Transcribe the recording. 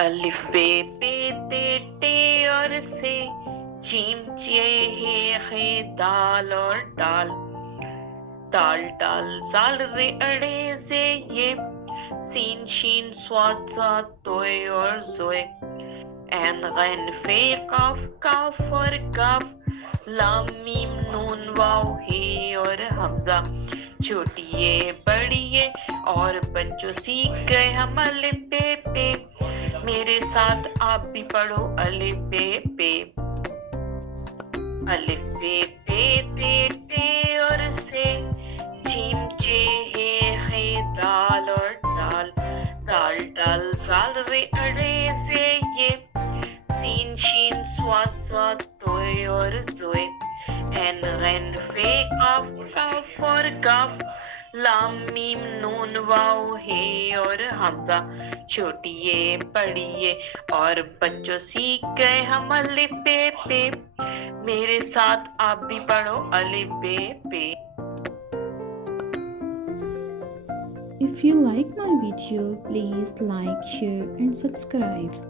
الف بے پے تے ٹے اور سے، جیم چے ہے دال اور ڈال، ڈال ڈال زال رے اڑے سے یہ، سین شین سواد سات توئے اور زوئے، این غین فے قاف کاف اور کاف، لام میم نون واو ہے اور حمزہ، چھوٹیے بڑیے اور بچوں سیکھ گئے ہم الف بے پے، میرے ساتھ آپ بھی پڑھو الف بے پے، الف بے پے تے ٹے اور سے، جیم چے ہے دال اور ڈال، دال ڈال زال رے اڑے سے یہ، سین شین سواد سواد توئے اور زوئے، این غین فے قاف کاف اور کاف، لام میم نون واو ہے اور حمزہ، چھوٹیے بڑیے اور بچوں سیکھ گئے ہم الف بے پے، میرے ساتھ آپ بھی پڑھو الف بے پے۔ If you like my video, please like, share and subscribe.